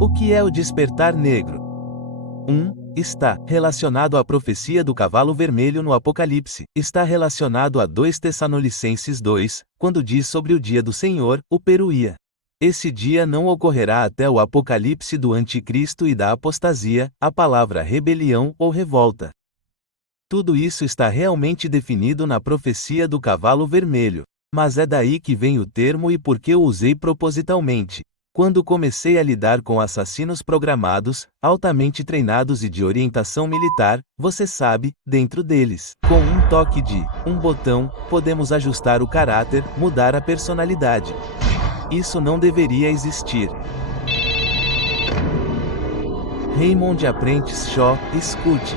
O que é o despertar negro? 1. Está relacionado à profecia do cavalo vermelho no Apocalipse. Está relacionado a 2 Tessalonicenses 2, quando diz sobre o dia do Senhor, o peruia. Esse dia não ocorrerá até o apocalipse do anticristo e da apostasia, a palavra rebelião ou revolta. Tudo isso está realmente definido na profecia do cavalo vermelho. Mas é daí que vem o termo e por que o usei propositalmente. Quando comecei a lidar com assassinos programados, altamente treinados e de orientação militar, você sabe, dentro deles, com um toque de um botão, podemos ajustar o caráter, mudar a personalidade. Isso não deveria existir. Raymond Apprentice Shaw, escute.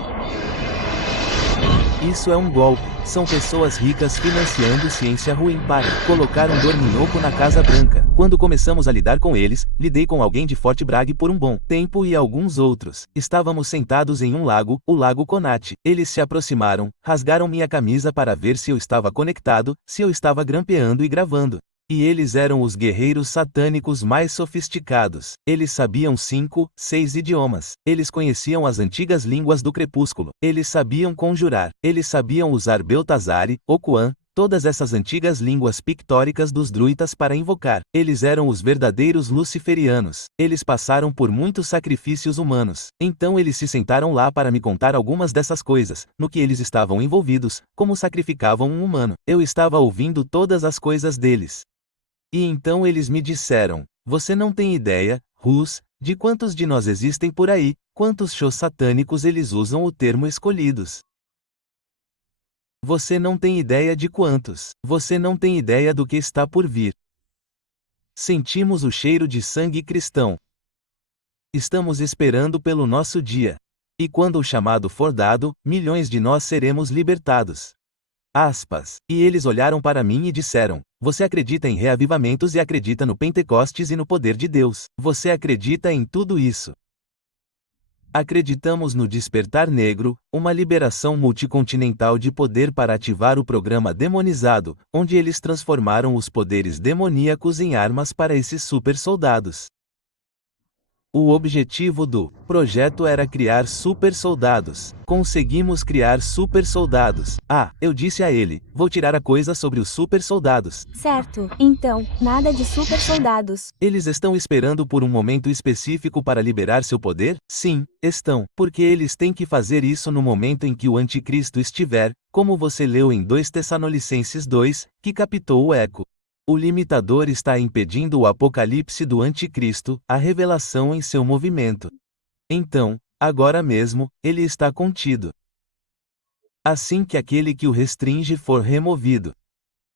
Isso é um golpe. São pessoas ricas financiando ciência ruim para colocar um dorminhoco na Casa Branca. Quando começamos a lidar com eles, lidei com alguém de Fort Bragg por um bom tempo e alguns outros. Estávamos sentados em um lago, o Lago Conat. Eles se aproximaram, rasgaram minha camisa para ver se eu estava conectado, se eu estava grampeando e gravando. E eles eram os guerreiros satânicos mais sofisticados. Eles sabiam 5, 6 idiomas. Eles conheciam as antigas línguas do crepúsculo. Eles sabiam conjurar. Eles sabiam usar Beltazari, Okuan, todas essas antigas línguas pictóricas dos druitas para invocar. Eles eram os verdadeiros luciferianos. Eles passaram por muitos sacrifícios humanos. Então eles se sentaram lá para me contar algumas dessas coisas, no que eles estavam envolvidos, como sacrificavam um humano. Eu estava ouvindo todas as coisas deles. E então eles me disseram: você não tem ideia, Rus, de quantos de nós existem por aí, quantos shows satânicos eles usam o termo escolhidos. Você não tem ideia de quantos. Você não tem ideia do que está por vir. Sentimos o cheiro de sangue cristão. Estamos esperando pelo nosso dia. E quando o chamado for dado, milhões de nós seremos libertados. Aspas. E eles olharam para mim e disseram: você acredita em reavivamentos e acredita no Pentecostes e no poder de Deus. Você acredita em tudo isso. Acreditamos no despertar negro, uma liberação multicontinental de poder para ativar o programa demonizado, onde eles transformaram os poderes demoníacos em armas para esses super soldados. O objetivo do projeto era criar super soldados. Conseguimos criar super soldados. Eu disse a ele: vou tirar a coisa sobre os super soldados. Certo, então, nada de super soldados. Eles estão esperando por um momento específico para liberar seu poder? Sim, estão, porque eles têm que fazer isso no momento em que o anticristo estiver, como você leu em 2 Tessalonicenses 2, que captou o eco. O limitador está impedindo o apocalipse do anticristo, a revelação em seu movimento. Então, agora mesmo, ele está contido. Assim que aquele que o restringe for removido.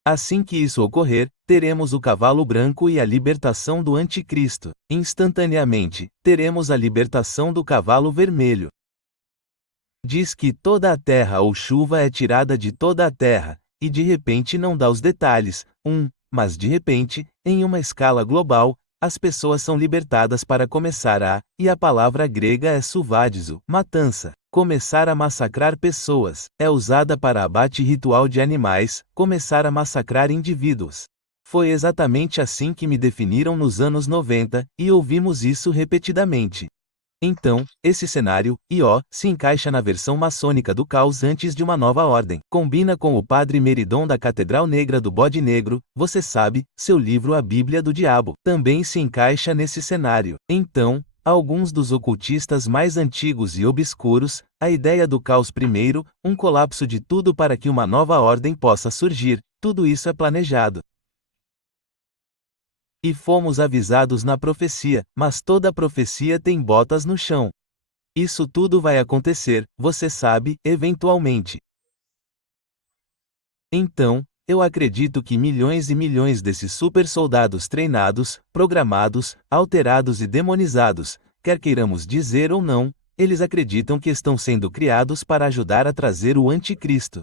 Assim que isso ocorrer, teremos o cavalo branco e a libertação do anticristo. Instantaneamente, teremos a libertação do cavalo vermelho. Diz que toda a terra ou chuva é tirada de toda a terra, e de repente não dá os detalhes, mas de repente, em uma escala global, as pessoas são libertadas para começar e a palavra grega é suvadizo, matança. Começar a massacrar pessoas, é usada para abate ritual de animais, começar a massacrar indivíduos. Foi exatamente assim que me definiram nos anos 90, e ouvimos isso repetidamente. Então, esse cenário, se encaixa na versão maçônica do caos antes de uma nova ordem. Combina com o padre Meridon da Catedral Negra do Bode Negro, você sabe, seu livro A Bíblia do Diabo. Também se encaixa nesse cenário. Então, alguns dos ocultistas mais antigos e obscuros, a ideia do caos primeiro, um colapso de tudo para que uma nova ordem possa surgir, tudo isso é planejado. E fomos avisados na profecia, mas toda profecia tem botas no chão. Isso tudo vai acontecer, você sabe, eventualmente. Então, eu acredito que milhões e milhões desses super soldados treinados, programados, alterados e demonizados, quer queiramos dizer ou não, eles acreditam que estão sendo criados para ajudar a trazer o anticristo.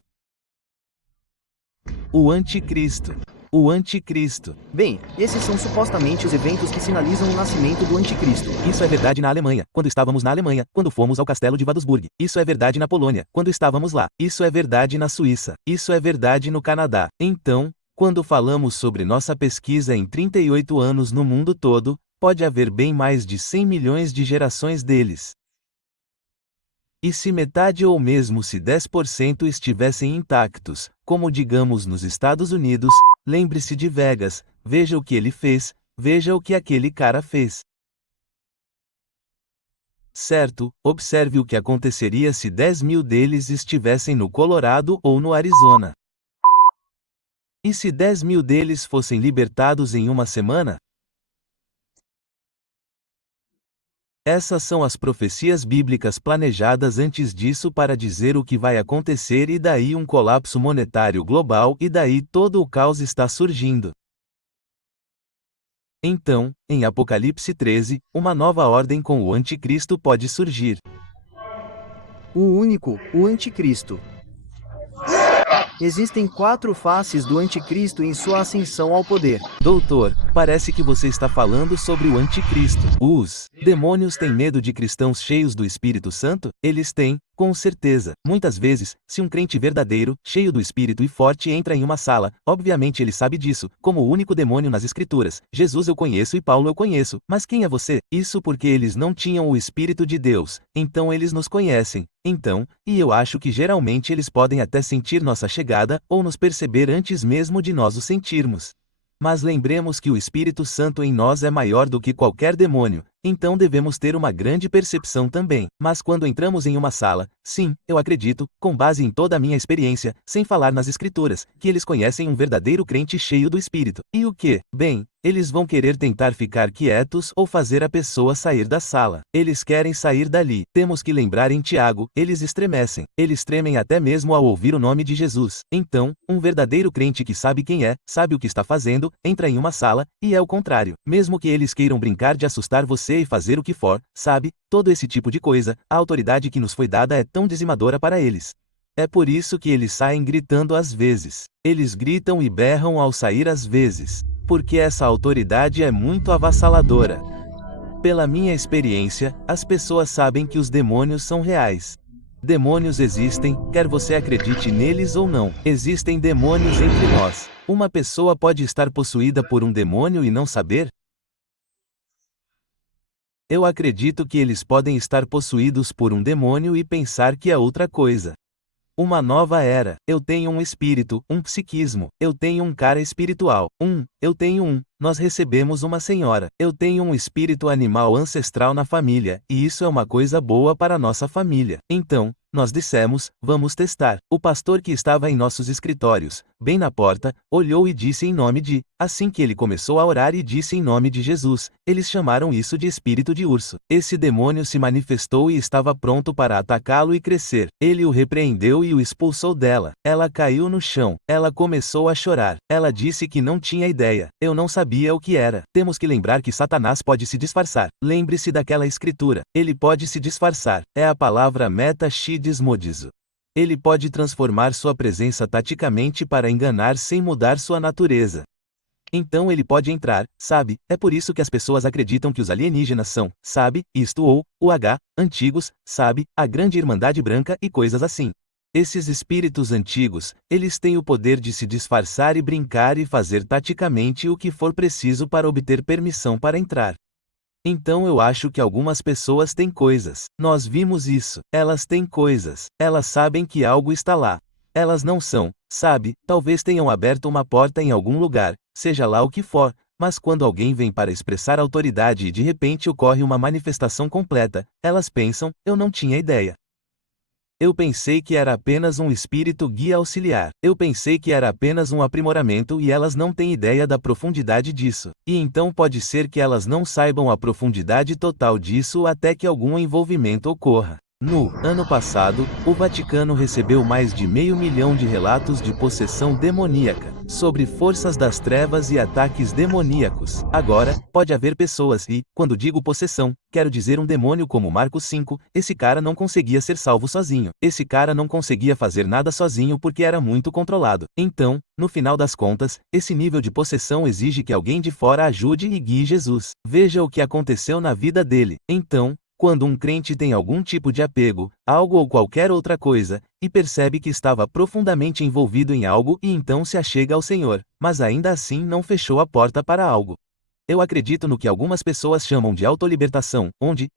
O anticristo. O anticristo. Bem, esses são supostamente os eventos que sinalizam o nascimento do anticristo. Isso é verdade na Alemanha, quando estávamos na Alemanha, quando fomos ao castelo de Vadosburg. Isso é verdade na Polônia, quando estávamos lá. Isso é verdade na Suíça. Isso é verdade no Canadá. Então, quando falamos sobre nossa pesquisa em 38 anos no mundo todo, pode haver bem mais de 100 milhões de gerações deles. E se metade ou mesmo se 10% estivessem intactos, como digamos nos Estados Unidos, lembre-se de Vegas, veja o que ele fez, veja o que aquele cara fez. Certo, observe o que aconteceria se 10 mil deles estivessem no Colorado ou no Arizona. E se 10 mil deles fossem libertados em uma semana? Essas são as profecias bíblicas planejadas antes disso para dizer o que vai acontecer e daí um colapso monetário global e daí todo o caos está surgindo. Então, em Apocalipse 13, uma nova ordem com o anticristo pode surgir. O anticristo. Existem 4 faces do anticristo em sua ascensão ao poder. Doutor, parece que você está falando sobre o anticristo. Os demônios têm medo de cristãos cheios do Espírito Santo? Eles têm, com certeza. Muitas vezes, se um crente verdadeiro, cheio do Espírito e forte entra em uma sala, obviamente ele sabe disso, como o único demônio nas Escrituras. Jesus eu conheço e Paulo eu conheço, mas quem é você? Isso porque eles não tinham o Espírito de Deus, então eles nos conhecem. Então, e eu acho que geralmente eles podem até sentir nossa chegada, ou nos perceber antes mesmo de nós o sentirmos. Mas lembremos que o Espírito Santo em nós é maior do que qualquer demônio, então devemos ter uma grande percepção também. Mas quando entramos em uma sala, sim, eu acredito, com base em toda a minha experiência, sem falar nas Escrituras, que eles conhecem um verdadeiro crente cheio do Espírito. E o que? Bem, eles vão querer tentar ficar quietos ou fazer a pessoa sair da sala. Eles querem sair dali. Temos que lembrar em Tiago, eles estremecem. Eles tremem até mesmo ao ouvir o nome de Jesus. Então, um verdadeiro crente que sabe quem é, sabe o que está fazendo, entra em uma sala, e é o contrário. Mesmo que eles queiram brincar de assustar você e fazer o que for, sabe, todo esse tipo de coisa, a autoridade que nos foi dada é tão dizimadora para eles. É por isso que eles saem gritando às vezes. Eles gritam e berram ao sair às vezes. Porque essa autoridade é muito avassaladora. Pela minha experiência, as pessoas sabem que os demônios são reais. Demônios existem, quer você acredite neles ou não. Existem demônios entre nós. Uma pessoa pode estar possuída por um demônio e não saber? Eu acredito que eles podem estar possuídos por um demônio e pensar que é outra coisa. Uma nova era. Eu tenho um espírito, um psiquismo. Eu tenho um cara espiritual. Eu tenho um. Nós recebemos uma senhora. Eu tenho um espírito animal ancestral na família, e isso é uma coisa boa para nossa família. Então, nós dissemos, vamos testar. O pastor que estava em nossos escritórios, bem na porta, olhou e disse em nome de. Assim que ele começou a orar e disse em nome de Jesus, eles chamaram isso de espírito de urso. Esse demônio se manifestou e estava pronto para atacá-lo e crescer. Ele o repreendeu e o expulsou dela. Ela caiu no chão. Ela começou a chorar. Ela disse que não tinha ideia. Eu não sabia o que era. Temos que lembrar que Satanás pode se disfarçar. Lembre-se daquela escritura. Ele pode se disfarçar. É a palavra meta-shi-desmodizo. Ele pode transformar sua presença taticamente para enganar sem mudar sua natureza. Então ele pode entrar, sabe? É por isso que as pessoas acreditam que os alienígenas são, sabe, isto ou, o H, antigos, sabe, a grande irmandade branca e coisas assim. Esses espíritos antigos, eles têm o poder de se disfarçar e brincar e fazer taticamente o que for preciso para obter permissão para entrar. Então eu acho que algumas pessoas têm coisas. Nós vimos isso. Elas têm coisas. Elas sabem que algo está lá. Elas não são, sabe, talvez tenham aberto uma porta em algum lugar, seja lá o que for, mas quando alguém vem para expressar autoridade e de repente ocorre uma manifestação completa, elas pensam, eu não tinha ideia. Eu pensei que era apenas um espírito guia auxiliar. Eu pensei que era apenas um aprimoramento e elas não têm ideia da profundidade disso. E então pode ser que elas não saibam a profundidade total disso até que algum envolvimento ocorra. No ano passado, o Vaticano recebeu mais de 500 mil de relatos de possessão demoníaca, sobre forças das trevas e ataques demoníacos. Agora, pode haver pessoas e, quando digo possessão, quero dizer um demônio como Marcos 5, esse cara não conseguia ser salvo sozinho. Esse cara não conseguia fazer nada sozinho porque era muito controlado. Então, no final das contas, esse nível de possessão exige que alguém de fora ajude e guie Jesus. Veja o que aconteceu na vida dele. Então, quando um crente tem algum tipo de apego, algo ou qualquer outra coisa, e percebe que estava profundamente envolvido em algo e então se achega ao Senhor, mas ainda assim não fechou a porta para algo. Eu acredito no que algumas pessoas chamam de autolibertação, onde,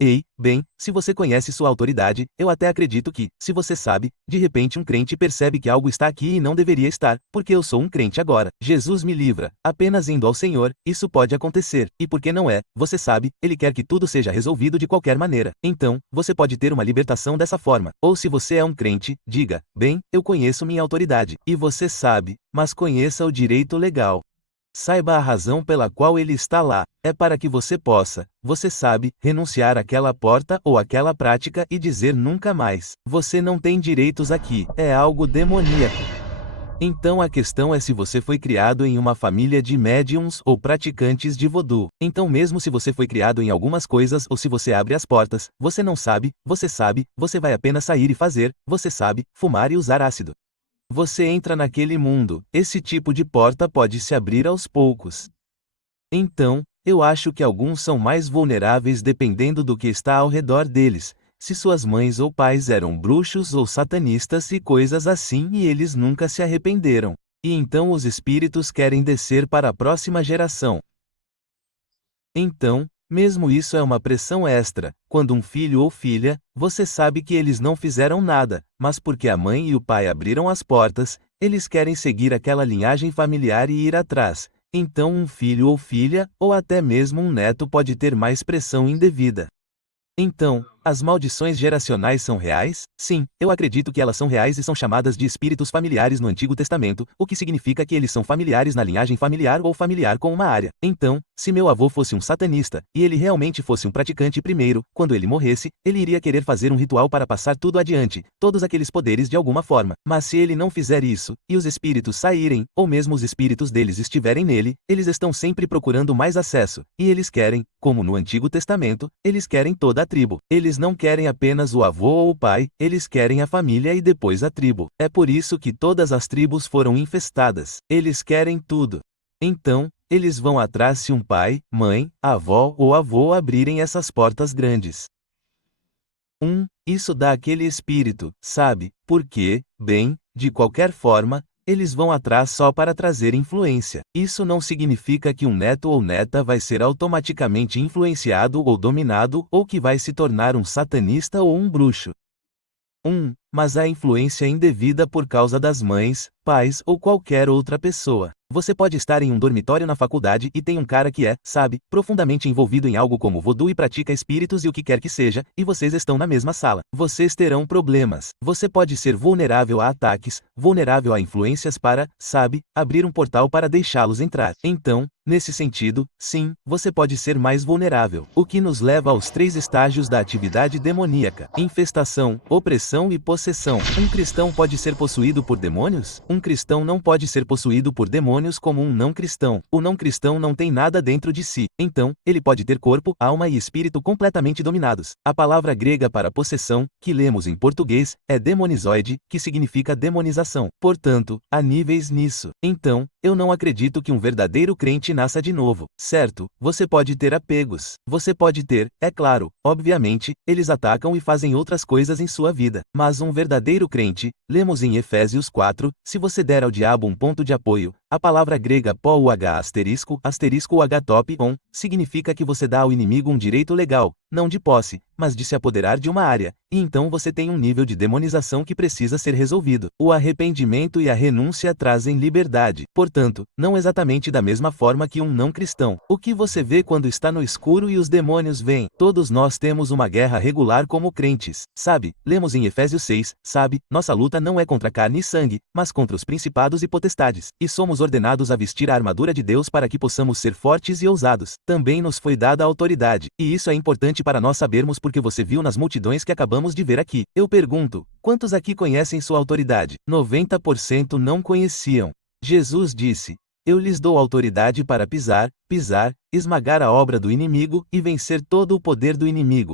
se você conhece sua autoridade, eu até acredito que, se você sabe, de repente um crente percebe que algo está aqui e não deveria estar, porque eu sou um crente agora. Jesus me livra, apenas indo ao Senhor, isso pode acontecer. E por que não é? Você sabe, Ele quer que tudo seja resolvido de qualquer maneira. Então, você pode ter uma libertação dessa forma. Ou se você é um crente, diga, bem, eu conheço minha autoridade. E você sabe, mas conheça o direito legal. Saiba a razão pela qual ele está lá, é para que você possa, você sabe, renunciar àquela porta ou àquela prática e dizer nunca mais. Você não tem direitos aqui, é algo demoníaco. Então a questão é se você foi criado em uma família de médiums ou praticantes de vodu. Então mesmo se você foi criado em algumas coisas ou se você abre as portas, você não sabe, você vai apenas sair e fazer, você sabe, fumar e usar ácido. Você entra naquele mundo, esse tipo de porta pode se abrir aos poucos. Então, eu acho que alguns são mais vulneráveis dependendo do que está ao redor deles, se suas mães ou pais eram bruxos ou satanistas e coisas assim e eles nunca se arrependeram. E então os espíritos querem descer para a próxima geração. Então, mesmo isso é uma pressão extra. Quando um filho ou filha, você sabe que eles não fizeram nada, mas porque a mãe e o pai abriram as portas, eles querem seguir aquela linhagem familiar e ir atrás. Então um filho ou filha, ou até mesmo um neto pode ter mais pressão indevida. Então, as maldições geracionais são reais? Sim, eu acredito que elas são reais e são chamadas de espíritos familiares no Antigo Testamento, o que significa que eles são familiares na linhagem familiar ou familiar com uma área. Então, se meu avô fosse um satanista, e ele realmente fosse um praticante primeiro, quando ele morresse, ele iria querer fazer um ritual para passar tudo adiante, todos aqueles poderes de alguma forma. Mas se ele não fizer isso, e os espíritos saírem, ou mesmo os espíritos deles estiverem nele, eles estão sempre procurando mais acesso, e eles querem, como no Antigo Testamento, eles querem toda a tribo. Eles não querem apenas o avô ou o pai, eles querem a família e depois a tribo. É por isso que todas as tribos foram infestadas. Eles querem tudo. Então, eles vão atrás se um pai, mãe, avó ou avô abrirem essas portas grandes. Isso dá aquele espírito, sabe? Porque, de qualquer forma, eles vão atrás só para trazer influência. Isso não significa que um neto ou neta vai ser automaticamente influenciado ou dominado ou que vai se tornar um satanista ou um bruxo. Mas a influência indevida por causa das mães, pais ou qualquer outra pessoa. Você pode estar em um dormitório na faculdade e tem um cara que é, sabe, profundamente envolvido em algo como vodu e pratica espíritos e o que quer que seja, e vocês estão na mesma sala. Vocês terão problemas. Você pode ser vulnerável a ataques, vulnerável a influências para, sabe, abrir um portal para deixá-los entrar. Então, nesse sentido, sim, você pode ser mais vulnerável. O que nos leva aos 3 estágios da atividade demoníaca: infestação, opressão e possessão. Um cristão pode ser possuído por demônios? Um cristão não pode ser possuído por demônios como um não cristão. O não cristão não tem nada dentro de si. Então, ele pode ter corpo, alma e espírito completamente dominados. A palavra grega para possessão, que lemos em português, é demonizoide, que significa demonização. Portanto, há níveis nisso. Então, eu não acredito que um verdadeiro crente nasça de novo, certo? Você pode ter apegos. Você pode ter, é claro, obviamente, eles atacam e fazem outras coisas em sua vida. Mas um verdadeiro crente, lemos em Efésios 4, se você der ao diabo um ponto de apoio, a palavra grega asterisco H top on, significa que você dá ao inimigo um direito legal, não de posse, mas de se apoderar de uma área, e então você tem um nível de demonização que precisa ser resolvido. O arrependimento e a renúncia trazem liberdade. Portanto, não exatamente da mesma forma que um não cristão. O que você vê quando está no escuro e os demônios vêm? Todos nós temos uma guerra regular como crentes, sabe? Lemos em Efésios 6, sabe? Nossa luta não é contra carne e sangue, mas contra os principados e potestades. E somos ordenados a vestir a armadura de Deus para que possamos ser fortes e ousados. Também nos foi dada a autoridade, e isso é importante para nós sabermos porque você viu nas multidões que acabamos de ver aqui. Eu pergunto, quantos aqui conhecem sua autoridade? 90% não conheciam. Jesus disse: eu lhes dou autoridade para pisar, esmagar a obra do inimigo e vencer todo o poder do inimigo.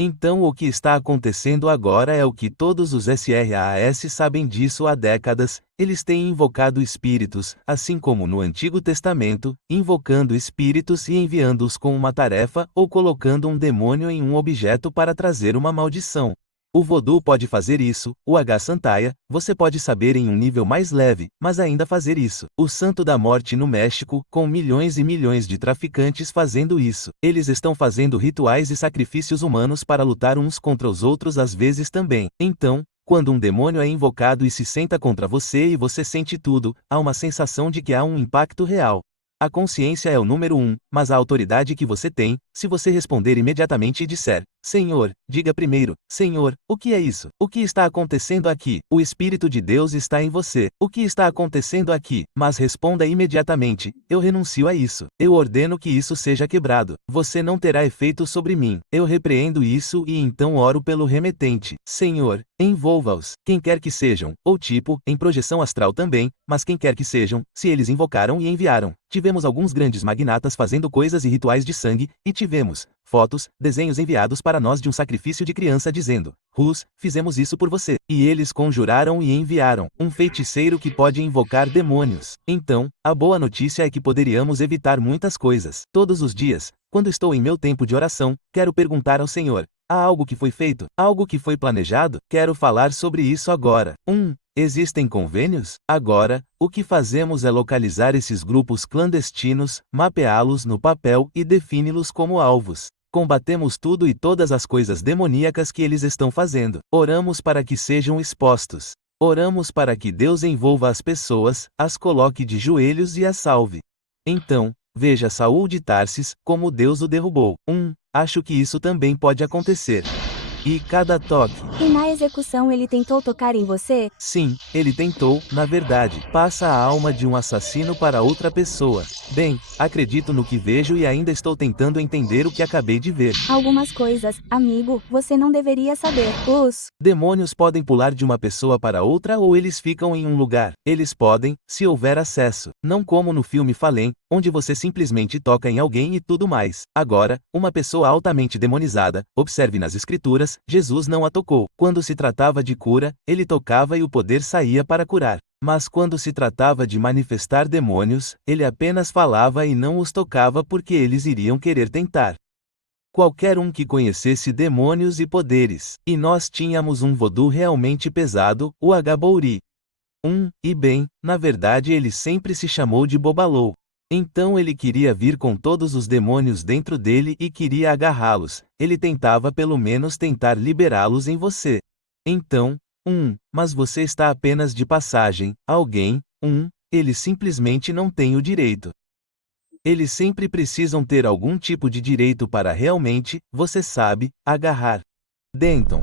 Então o que está acontecendo agora é o que todos os SRAS sabem disso há décadas. Eles têm invocado espíritos, assim como no Antigo Testamento, invocando espíritos e enviando-os com uma tarefa ou colocando um demônio em um objeto para trazer uma maldição. O voodoo pode fazer isso, o H. Santaia, você pode saber em um nível mais leve, mas ainda fazer isso. O Santo da Morte no México, com milhões e milhões de traficantes fazendo isso. Eles estão fazendo rituais e sacrifícios humanos para lutar uns contra os outros às vezes também. Então, quando um demônio é invocado e se senta contra você e você sente tudo, há uma sensação de que há um impacto real. A consciência é o número 1, mas a autoridade que você tem, se você responder imediatamente e disser, Senhor, diga primeiro, Senhor, o que é isso? O que está acontecendo aqui? O Espírito de Deus está em você. O que está acontecendo aqui? Mas responda imediatamente, eu renuncio a isso. Eu ordeno que isso seja quebrado. Você não terá efeito sobre mim. Eu repreendo isso e então oro pelo remetente. Senhor, envolva-os, quem quer que sejam, ou tipo, em projeção astral também, mas quem quer que sejam, se eles invocaram e enviaram. Tivemos alguns grandes magnatas fazendo coisas e rituais de sangue, e tivemos fotos, desenhos enviados para nós de um sacrifício de criança dizendo, Rus, fizemos isso por você. E eles conjuraram e enviaram um feiticeiro que pode invocar demônios. Então, a boa notícia é que poderíamos evitar muitas coisas. Todos os dias, quando estou em meu tempo de oração, quero perguntar ao Senhor, há algo que foi feito? Algo que foi planejado? Quero falar sobre isso agora. Existem convênios? Agora, o que fazemos é localizar esses grupos clandestinos, mapeá-los no papel e defini-los como alvos. Combatemos tudo e todas as coisas demoníacas que eles estão fazendo. Oramos para que sejam expostos. Oramos para que Deus envolva as pessoas, as coloque de joelhos e as salve. Então, veja Saul de Tarsis, como Deus o derrubou. Acho que isso também pode acontecer. E cada toque. E na execução ele tentou tocar em você? Sim, ele tentou, na verdade. Passa a alma de um assassino para outra pessoa. Bem, acredito no que vejo e ainda estou tentando entender o que acabei de ver. Algumas coisas, amigo, você não deveria saber. Os demônios podem pular de uma pessoa para outra ou eles ficam em um lugar. Eles podem, se houver acesso. Não como no filme Fallen, onde você simplesmente toca em alguém e tudo mais. Agora, uma pessoa altamente demonizada, observe nas escrituras, Jesus não a tocou. Quando se tratava de cura, ele tocava e o poder saía para curar. Mas quando se tratava de manifestar demônios, ele apenas falava e não os tocava porque eles iriam querer tentar. Qualquer um que conhecesse demônios e poderes. E nós tínhamos um voodoo realmente pesado, o Agabouri. E bem, na verdade ele sempre se chamou de Bobalou. Então ele queria vir com todos os demônios dentro dele e queria agarrá-los. Ele tentava pelo menos tentar liberá-los em você. Então, mas você está apenas de passagem. Alguém, eles simplesmente não têm o direito. Eles sempre precisam ter algum tipo de direito para realmente, você sabe, agarrar. Denton.